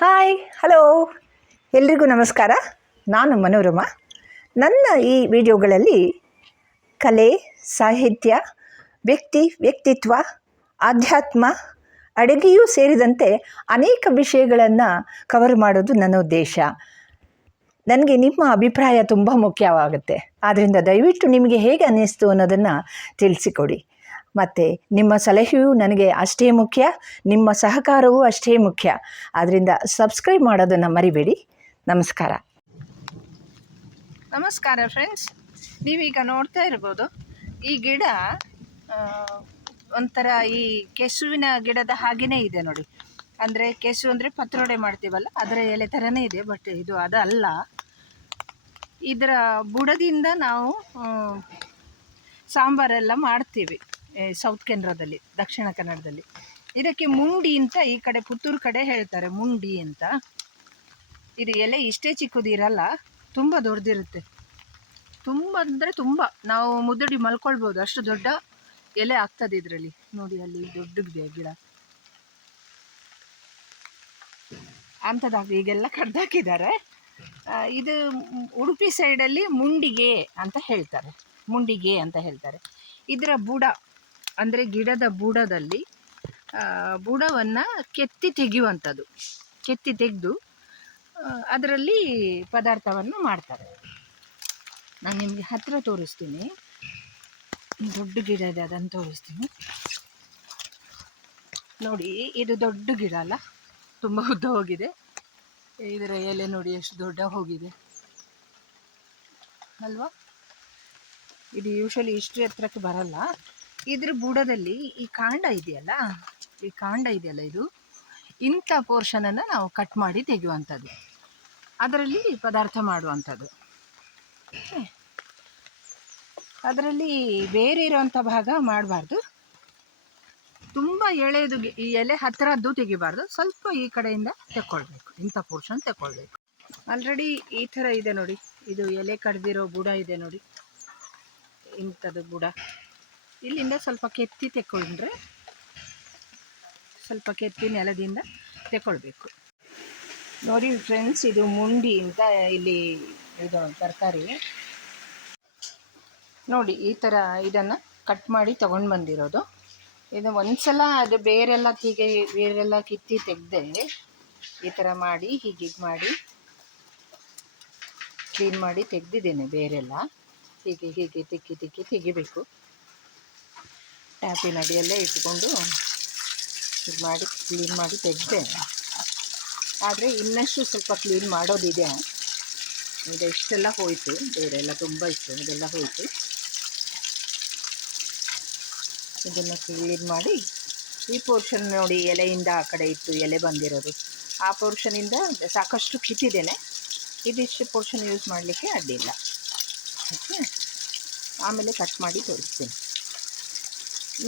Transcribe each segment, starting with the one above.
Hi hello ಎಲ್ರಿಗೂ ನಮಸ್ಕಾರ. ನಾನು ಮನೋರಮಾ. ನನ್ನ ಈ ವಿಡಿಯೋಗಳಲ್ಲಿ ಕಲೆ, ಸಾಹಿತ್ಯ, ವ್ಯಕ್ತಿತ್ವ, ಆಧ್ಯಾತ್ಮ, ಅಡುಗೆಯೂ ಸೇರಿದಂತೆ ಅನೇಕ ವಿಷಯಗಳನ್ನು ಕವರ್ ಮಾಡೋದು ನನ್ನ ಉದ್ದೇಶ. ನನಗೆ ನಿಮ್ಮ ಅಭಿಪ್ರಾಯ ತುಂಬ ಮುಖ್ಯವಾಗುತ್ತೆ. ಆದ್ದರಿಂದ ದಯವಿಟ್ಟು ನಿಮಗೆ ಹೇಗೆ ಅನ್ನಿಸ್ತು ಅನ್ನೋದನ್ನು ತಿಳಿಸಿಕೊಡಿ. ಮತ್ತು ನಿಮ್ಮ ಸಲಹೆಯೂ ನನಗೆ ಅಷ್ಟೇ ಮುಖ್ಯ, ನಿಮ್ಮ ಸಹಕಾರವೂ ಅಷ್ಟೇ ಮುಖ್ಯ. ಆದ್ದರಿಂದ ಸಬ್ಸ್ಕ್ರೈಬ್ ಮಾಡೋದನ್ನು ಮರಿಬೇಡಿ. ನಮಸ್ಕಾರ. ನಮಸ್ಕಾರ ಫ್ರೆಂಡ್ಸ್. ನೀವೀಗ ನೋಡ್ತಾ ಇರ್ಬೋದು, ಈ ಗಿಡ ಒಂಥರ ಈ ಕೆಸುವಿನ ಗಿಡದ ಹಾಗೆಯೇ ಇದೆ ನೋಡಿ. ಅಂದರೆ ಕೆಸು ಅಂದರೆ ಪತ್ರೊಡೆ ಮಾಡ್ತೀವಲ್ಲ, ಅದರ ಎಲೆ ಥರನೇ ಇದೆ. ಬಟ್ ಇದು ಅದಲ್ಲ. ಇದರ ಬುಡದಿಂದ ನಾವು ಸಾಂಬಾರೆಲ್ಲ ಮಾಡ್ತೀವಿ ಸೌತ್ ಕೆನರಾದಲ್ಲಿ, ದಕ್ಷಿಣ ಕನ್ನಡದಲ್ಲಿ. ಇದಕ್ಕೆ ಮುಂಡಿ ಅಂತ ಈ ಕಡೆ ಪುತ್ತೂರು ಕಡೆ ಹೇಳ್ತಾರೆ, ಮುಂಡಿ ಅಂತ. ಇದು ಎಲೆ ಇಷ್ಟೇ ಚಿಕ್ಕದಿರಲ್ಲ, ತುಂಬ ದೊಡ್ಡದಿರುತ್ತೆ. ತುಂಬ ಅಂದರೆ ತುಂಬ, ನಾವು ಮುದ್ದಡಿ ಮಲ್ಕೊಳ್ಬೋದು, ಅಷ್ಟು ದೊಡ್ಡ ಎಲೆ ಆಗ್ತದೆ ಇದರಲ್ಲಿ. ನೋಡಿ ಅಲ್ಲಿ ದೊಡ್ಡದಿದೆ ಗಿಡ ಅಂಥದ್ದು. ಈಗೆಲ್ಲ ಕಡ್ದಾಕಿದ್ದಾರೆ. ಇದು ಉಡುಪಿ ಸೈಡಲ್ಲಿ ಮುಂಡಿಗೆ ಅಂತ ಹೇಳ್ತಾರೆ, ಮುಂಡಿಗೆ ಅಂತ ಹೇಳ್ತಾರೆ. ಇದರ ಬುಡ ಅಂದರೆ ಗಿಡದ ಬುಡದಲ್ಲಿ ಬುಡವನ್ನು ಕೆತ್ತಿ ತೆಗೆಯುವಂಥದ್ದು. ಕೆತ್ತಿ ತೆಗೆದು ಅದರಲ್ಲಿ ಪದಾರ್ಥವನ್ನು ಮಾಡ್ತಾರೆ. ನಾನು ನಿಮಗೆ ಹತ್ತಿರ ತೋರಿಸ್ತೀನಿ. ದೊಡ್ಡ ಗಿಡ ಇದೆ, ಅದನ್ನು ತೋರಿಸ್ತೀನಿ ನೋಡಿ. ಇದು ದೊಡ್ಡ ಗಿಡ ಅಲ್ಲ, ತುಂಬ ಉದ್ದ ಹೋಗಿದೆ. ಇದರ ಎಲೆ ನೋಡಿ ಎಷ್ಟು ದೊಡ್ಡ ಹೋಗಿದೆ ಅಲ್ವಾ. ಇದು ಯೂಶಲಿ ಇಷ್ಟು ಎತ್ತರಕ್ಕೆ ಬರಲ್ಲ. ಇದ್ರ ಬುಡದಲ್ಲಿ ಈ ಕಾಂಡ ಇದೆಯಲ್ಲ, ಇದು ಇಂಥ ಪೋರ್ಷನನ್ನು ನಾವು ಕಟ್ ಮಾಡಿ ತೆಗೆಯುವಂಥದ್ದು, ಅದರಲ್ಲಿ ಪದಾರ್ಥ ಮಾಡುವಂಥದ್ದು. ಅದರಲ್ಲಿ ಬೇರೆ ಇರೋವಂಥ ಭಾಗ ಮಾಡಬಾರ್ದು. ತುಂಬ ಎಳೆದು ಈ ಎಲೆ ಹತ್ತಿರದ್ದು ತೆಗಿಬಾರ್ದು, ಸ್ವಲ್ಪ ಈ ಕಡೆಯಿಂದ ತೆಕ್ಕೊಳ್ಬೇಕು, ಇಂಥ ಪೋರ್ಷನ್ ತೆಕ್ಕೊಳ್ಬೇಕು. ಆಲ್ರೆಡಿ ಈ ಥರ ಇದೆ ನೋಡಿ, ಇದು ಎಲೆ ಕಡ್ದಿರೋ ಬುಡ ಇದೆ ನೋಡಿ, ಇಂಥದ್ದು ಬುಡ. ಇಲ್ಲಿಂದ ಸ್ವಲ್ಪ ಕೆತ್ತಿ ತೆಕ್ಕೊಂಡ್ರೆ, ಸ್ವಲ್ಪ ಕೆತ್ತಿ ನೆಲದಿಂದ ತೆಕ್ಕೊಳ್ಬೇಕು. ನೋಡಿ ಫ್ರೆಂಡ್ಸ್, ಇದು ಮುಂಡಿ ಅಂತ ಇಲ್ಲಿ ಇದು ತರಕಾರಿ ನೋಡಿ. ಈ ಥರ ಇದನ್ನು ಕಟ್ ಮಾಡಿ ತಗೊಂಡು ಬಂದಿರೋದು. ಇದು ಒಂದ್ಸಲ ಅದು ಬೇರೆಲ್ಲ ಕಿತ್ತಿ ತೆಗೆದೆ ಈ ಥರ ಮಾಡಿ ಹೀಗೆ ಮಾಡಿ ಕ್ಲೀನ್ ಮಾಡಿ ತೆಗೆದಿದ್ದೇನೆ. ಬೇರೆಲ್ಲ ಹೀಗೆ ತಿಕ್ಕಿ ತೆಗಿಬೇಕು. ಟ್ಯಾಪಿನ ಅಡಿಯಲ್ಲೇ ಇಟ್ಕೊಂಡು ಇದು ಮಾಡಿ ಕ್ಲೀನ್ ಮಾಡಿ ತೆಗೆದೆ. ಆದರೆ ಇನ್ನಷ್ಟು ಸ್ವಲ್ಪ ಕ್ಲೀನ್ ಮಾಡೋದಿದೆ. ಇದೆಷ್ಟೆಲ್ಲ ಹೋಯಿತು, ಬೇರೆಲ್ಲ ತುಂಬ ಇತ್ತು, ಅದೆಲ್ಲ ಹೋಯಿತು. ಇದನ್ನು ಕ್ಲೀನ್ ಮಾಡಿ ಈ ಪೋರ್ಷನ್ ನೋಡಿ, ಎಲೆಯಿಂದ ಆ ಕಡೆ ಇತ್ತು ಎಲೆ ಬಂದಿರೋದು, ಆ ಪೋರ್ಷನಿಂದ ಸಾಕಷ್ಟು ಕಿತ್ತಿದ್ದೇನೆ. ಇದಿಷ್ಟು ಪೋರ್ಷನ್ ಯೂಸ್ ಮಾಡಲಿಕ್ಕೆ ಅಡ್ಡಿಲ್ಲ. ಓಕೆ, ಆಮೇಲೆ ಕಟ್ ಮಾಡಿ ತೋರಿಸ್ತೀನಿ.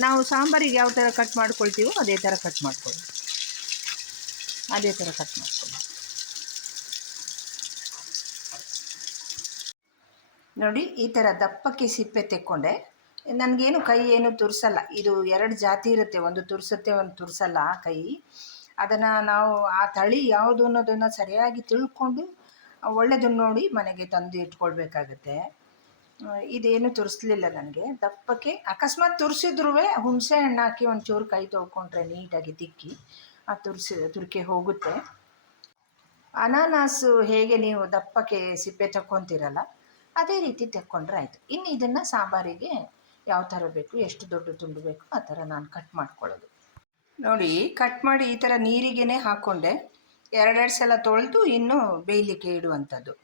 ನಾವು ಸಾಂಬಾರಿಗೆ ಯಾವ ಥರ ಕಟ್ ಮಾಡ್ಕೊಳ್ತೀವೋ ಅದೇ ಥರ ಕಟ್ ಮಾಡ್ಕೊಳ್ಳಿ. ನೋಡಿ, ಈ ಥರ ದಪ್ಪಕ್ಕೆ ಸಿಪ್ಪೆ ತೆಕ್ಕೊಂಡೆ. ನನಗೇನು ಕೈ ಏನು ತುರ್ಸಲ್ಲ. ಇದು ಎರಡು ಜಾತಿ ಇರುತ್ತೆ, ಒಂದು ತುರ್ಸುತ್ತೆ, ಒಂದು ತುರ್ಸಲ್ಲ ಕೈ. ಅದನ್ನು ನಾವು ಆ ತಳಿ ಯಾವುದು ಅನ್ನೋದನ್ನು ಸರಿಯಾಗಿ ತಿಳ್ಕೊಂಡು ಒಳ್ಳೆಯದನ್ನು ನೋಡಿ ಮನೆಗೆ ತಂದು ಇಟ್ಕೊಳ್ಬೇಕಾಗತ್ತೆ. ಇದೇನು ತುರಿಸ್ಲಿಲ್ಲ ನನಗೆ. ದಪ್ಪಕ್ಕೆ ಅಕಸ್ಮಾತ್ ತುರಿಸಿದ್ರೂ ಹುಣಸೆ ಹಣ್ಣು ಹಾಕಿ ಒಂಚೂರು ಕೈ ತೊಳ್ಕೊಂಡ್ರೆ ನೀಟಾಗಿ ತಿಕ್ಕಿ ಆ ತುರಿಕೆ ಹೋಗುತ್ತೆ. ಅನಾನಸು ಹೇಗೆ ನೀವು ದಪ್ಪಕ್ಕೆ ಸಿಪ್ಪೆ ತಕ್ಕೊತೀರಲ್ಲ, ಅದೇ ರೀತಿ ತೆಕ್ಕೊಂಡ್ರೆ ಆಯಿತು. ಇನ್ನು ಇದನ್ನು ಸಾಂಬಾರಿಗೆ ಯಾವ ಥರ ಬೇಕು, ಎಷ್ಟು ದೊಡ್ಡ ತುಂಡು ಬೇಕು ಆ ಥರ ನಾನು ಕಟ್ ಮಾಡ್ಕೊಳ್ಳೋದು. ನೋಡಿ, ಕಟ್ ಮಾಡಿ ಈ ಥರ ನೀರಿಗೇ ಹಾಕ್ಕೊಂಡೆ. ಎರಡೆರಡು ಸಲ ತೊಳೆದು ಇನ್ನು ಬೇಯಲಿಕ್ಕೆ ಇಡುವಂಥದ್ದು.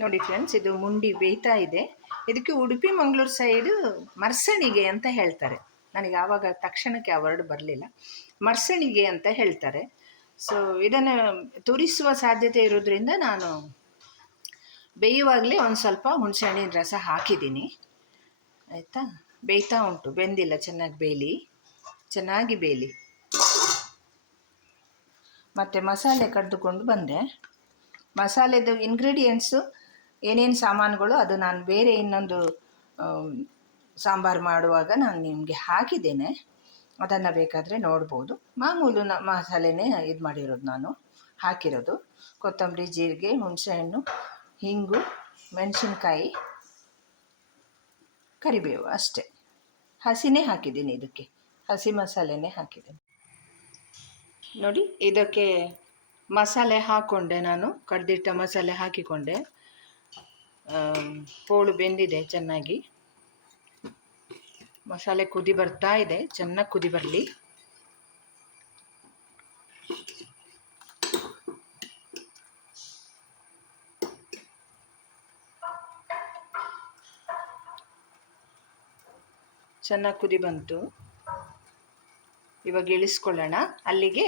ನೋಡಿ ಫ್ರೆಂಡ್ಸ್, ಇದು ಮುಂಡಿ ಬೇಯ್ತಾ ಇದೆ. ಇದಕ್ಕೆ ಉಡುಪಿ ಮಂಗಳೂರು ಸೈಡು ಮರ್ಸಣಿಗೆ ಅಂತ ಹೇಳ್ತಾರೆ. ನನಗೆ ಆವಾಗ ತಕ್ಷಣಕ್ಕೆ ಆ ವರ್ಡ್ ಬರಲಿಲ್ಲ. ಮರ್ಸಣಿಗೆ ಅಂತ ಹೇಳ್ತಾರೆ. ಸೊ ಇದನ್ನು ತುರಿಸುವ ಸಾಧ್ಯತೆ ಇರೋದ್ರಿಂದ ನಾನು ಬೇಯುವಾಗಲೇ ಒಂದು ಸ್ವಲ್ಪ ಹುಣಸೆಹಣ್ಣಿನ ರಸ ಹಾಕಿದ್ದೀನಿ. ಆಯಿತಾ, ಬೇಯ್ತಾ ಉಂಟು, ಬೆಂದಿಲ್ಲ. ಚೆನ್ನಾಗಿ ಬೇಯಲಿ. ಮತ್ತು ಮಸಾಲೆ ಕಡ್ದುಕೊಂಡು ಬಂದೆ. ಮಸಾಲೆದು ಇಂಗ್ರೀಡಿಯೆಂಟ್ಸು ಏನೇನು ಸಾಮಾನುಗಳು ಅದು ನಾನು ಬೇರೆ ಇನ್ನೊಂದು ಸಾಂಬಾರು ಮಾಡುವಾಗ ನಾನು ನಿಮಗೆ ಹಾಕಿದ್ದೇನೆ. ಅದನ್ನು ಬೇಕಾದರೆ ನೋಡ್ಬೋದು. ಮಾಮೂಲು ಮಸಾಲೆನೇ ಇದು ಮಾಡಿರೋದು ನಾನು ಹಾಕಿರೋದು. ಕೊತ್ತಂಬರಿ, ಜೀರಿಗೆ, ಹುಣಸೆಹಣ್ಣು, ಹಿಂಗು, ಮೆಣಸಿನ್ಕಾಯಿ, ಕರಿಬೇವು ಅಷ್ಟೇ. ಹಸಿನೇ ಹಾಕಿದ್ದೀನಿ, ಇದಕ್ಕೆ ಹಸಿ ಮಸಾಲೆನೇ ಹಾಕಿದ್ದೀನಿ ನೋಡಿ. ಇದಕ್ಕೆ ಮಸಾಲೆ ಹಾಕ್ಕೊಂಡೆ ನಾನು, ಕಡ್ದಿಟ್ಟ ಮಸಾಲೆ ಹಾಕಿಕೊಂಡೆ. ಪೋಳು ಬೆಂದಿದೆ ಚೆನ್ನಾಗಿ. ಮಸಾಲೆ ಕುದಿ ಬರ್ತಾ ಇದೆ, ಚೆನ್ನಾಗಿ ಕುದಿ ಬರಲಿ. ಚೆನ್ನಾಗಿ ಕುದಿ ಬಂತು. ಇವಾಗ ಇಳಿಸ್ಕೊಳ್ಳೋಣ. ಅಲ್ಲಿಗೆ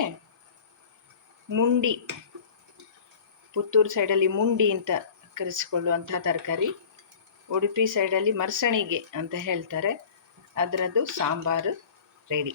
ಮುಂಡಿ, ಪುತ್ತೂರು ಸೈಡಲ್ಲಿ ಮುಂಡಿ ಅಂತ ಕರೆಸಿಕೊಳ್ಳುವಂಥ ತರಕಾರಿ, ಉಡುಪಿ ಸೈಡಲ್ಲಿ ಮರ್ಸಣಿಗೆ ಅಂತ ಹೇಳ್ತಾರೆ, ಅದರದ್ದು ಸಾಂಬಾರು ರೆಡಿ.